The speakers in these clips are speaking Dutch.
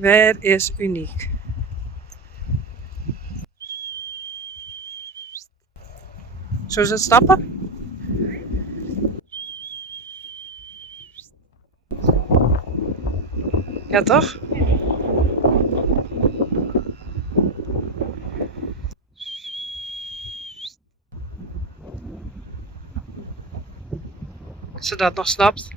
Waar is uniek? Zullen ze het stappen? Ja, toch? Als ze dat nog snapt.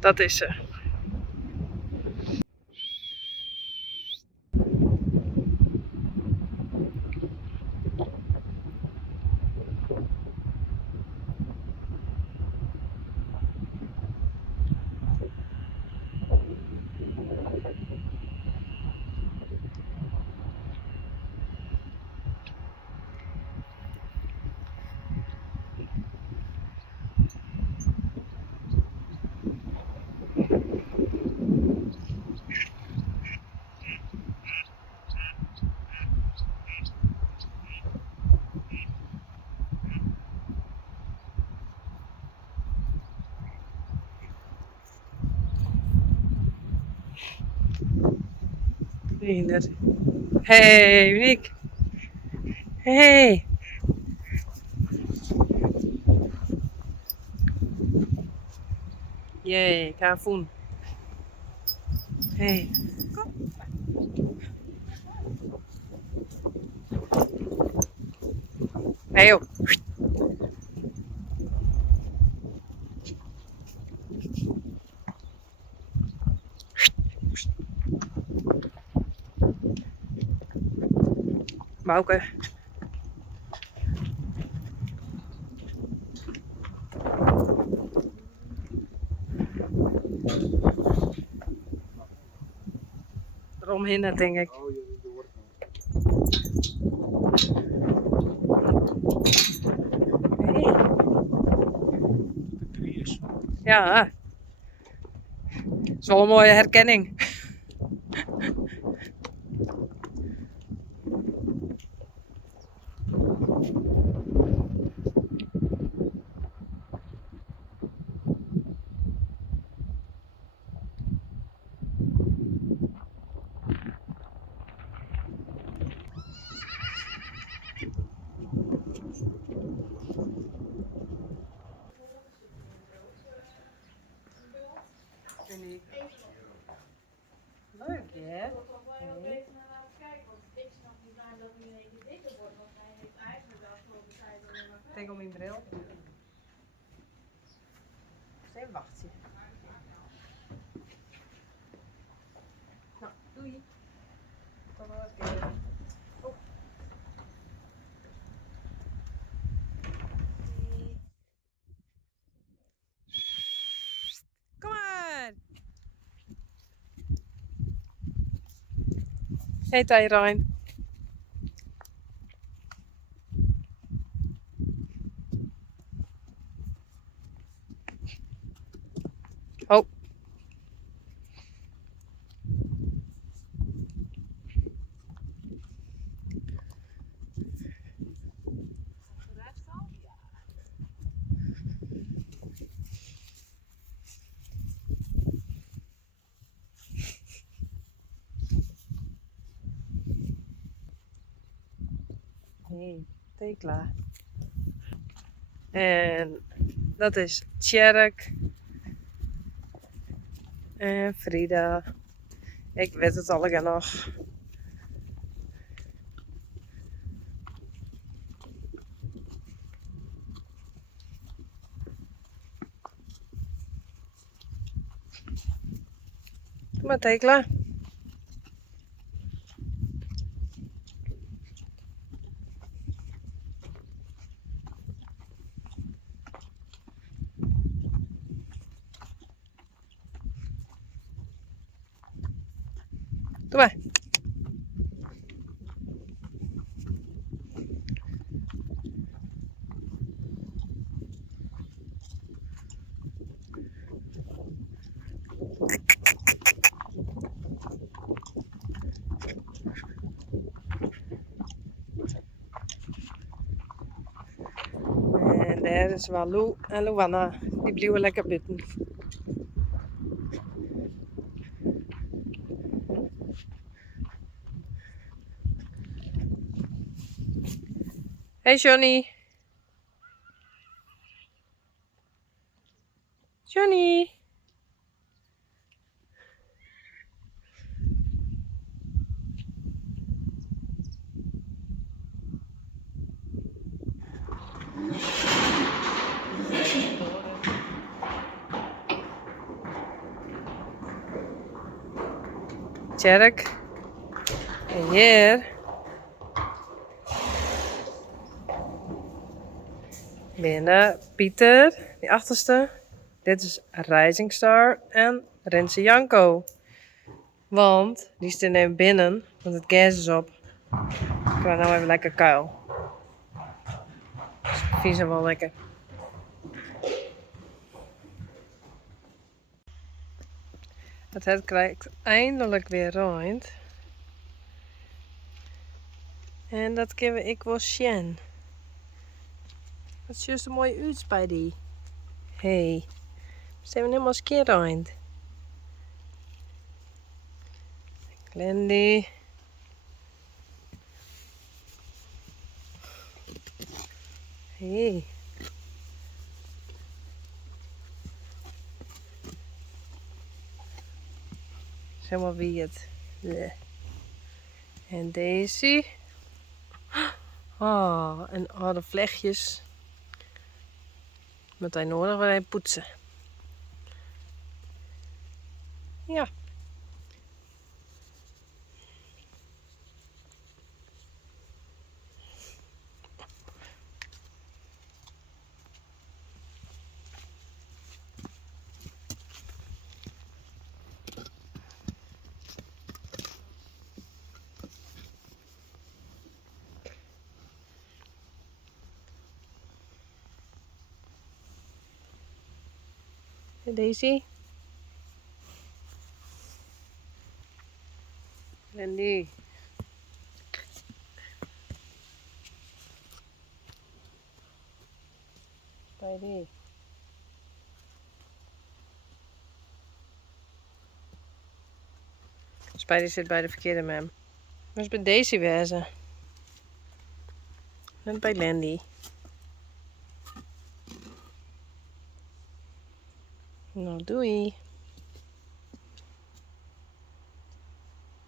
Dat is ze. Vrienden. Hey, uniek. Hey. Jee, Kavoen. Hey. Kom. Hey joh. Bouke. Eromheen, denk ik. Hey. Ja. Dat is wel een mooie herkenning. Uniek. Leuk, hè? Nee. Denk om mijn bril. Even wachten. Nou, doei. Tot nog een keer. Oh. Kom maar. Hey Tyrone. Oh. Hey, Tekla. En dat is Tjerk. En Frida. Ik weet het allemaal nog. Kom maar, Tekla. Doe maar. daar is wel Lou en Luana. Die blijven lekker buiten. Hey Johnny. Johnny. Tjerk. En hier. Binnen Pieter, die achterste. Dit is Rising Star en Renze Janko. Want die zit even binnen, want het gas is op. Ik krijg nou even lekker kuil. Dus ik vind ze wel lekker. Het krijgt eindelijk weer rond. En dat kunnen ik wel zien. Dat is juist een mooie uits bij die. Hey, zijn we helemaal keer rond. Glendy. Hey. Zeg maar wie het. En Daisy. Oh, en de vlechtjes. Moet hij nodig weer even poetsen. Ja. Hey Daisy. Lendy. Spidey. Spidey zit bij de verkeerde mem. Maar is bij Daisy wezen. En bij Lendy. Nou, doei.